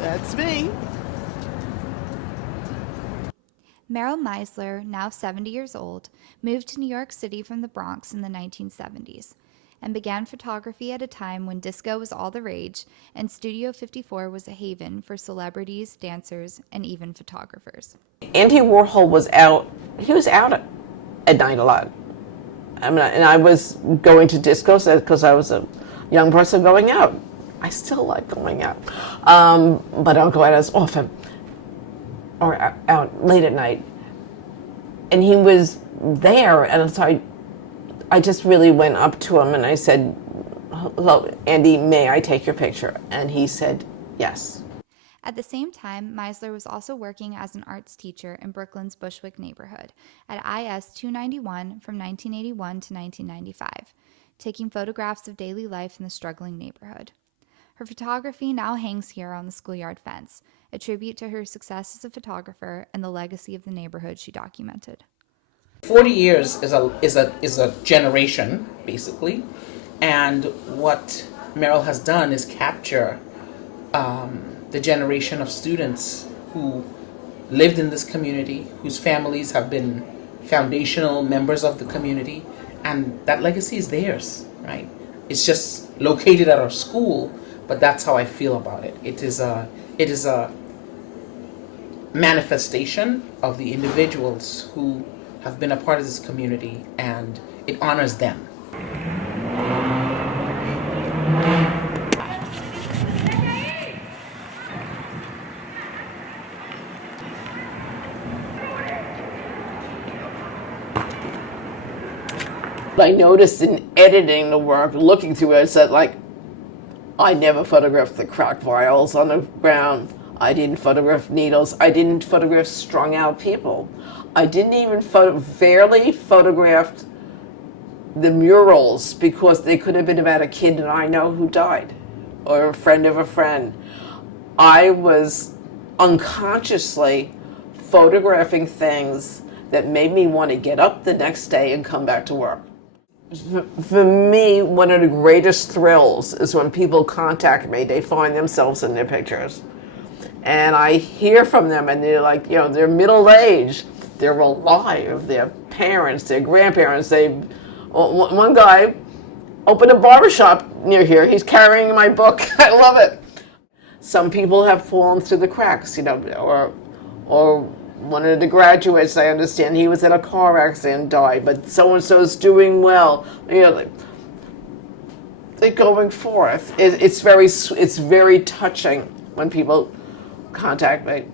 That's me. Meryl Meisler, now 70 years old, moved to New York City from the Bronx in the 1970s and began photography at a time when disco was all the rage and Studio 54 was a haven for celebrities, dancers, and even photographers. Andy Warhol was out, he was out at night a lot. I mean, and I was going to discos because I was a young person going out. I still like going out, but I don't go out as often or out late at night. And he was there, and so I just really went up to him and I said, "Hello, Andy, may I take your picture?" And he said, yes. At the same time, Meisler was also working as an arts teacher in Brooklyn's Bushwick neighborhood at IS 291 from 1981 to 1995, taking photographs of daily life in the struggling neighborhood. Her photography now hangs here on the schoolyard fence, a tribute to her success as a photographer and the legacy of the neighborhood she documented. 40 years is a generation, basically, and what Meryl has done is capture the generation of students who lived in this community, whose families have been foundational members of the community, and that legacy is theirs, right? It's just located at our school, but that's how I feel about it. It is a manifestation of the individuals who have been a part of this community, and it honors them. I noticed in editing the work, looking through it, that I never photographed the crack vials on the ground. I didn't photograph needles. I didn't photograph strung out people. I didn't even barely photographed the murals because they could have been about a kid that I know who died or a friend of a friend. I was unconsciously photographing things that made me want to get up the next day and come back to work. For me, one of the greatest thrills is when people contact me, they find themselves in their pictures. And I hear from them and they're like, they're middle-aged, they're alive, their parents, their grandparents. One guy opened a barbershop near here, he's carrying my book. I love it. Some people have fallen through the cracks, or one of the graduates, I understand, he was in a car accident and died, but so-and-so's doing well. They're going forth. It's very touching when people contact me.